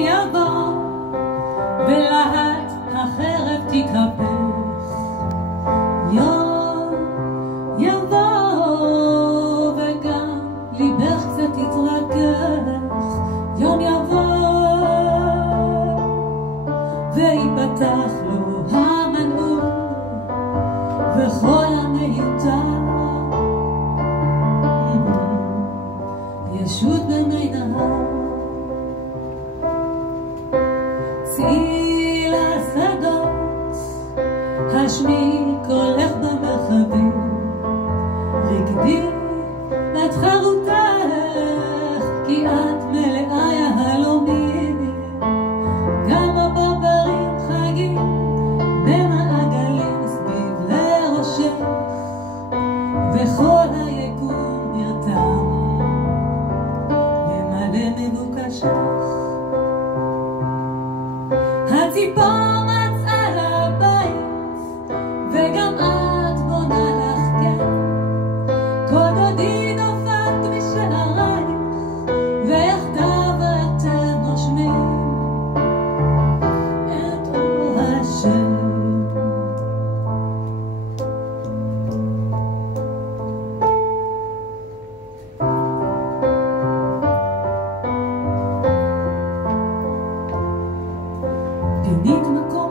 יבוא ולהט החרב תתהפך. יום יבוא וגם ליבך קצת תתרכך. יום יבוא ויפתח לו המנעול וכל המיותר ישות במי נהר. צאי לשדות, השמי קולך במרחבים, רקדי את חירותך, כי את מלאה יהלומים. גם הברברים חגים במעגלים סביב לראשך, וכל היקום נרתם למלא מבוקשך. הציפור מצאה לה בית, וגם את בונה לך כן. כל דודי נופת משערייך, ויחדיו אתם נושמים את אור השם. פינית מקום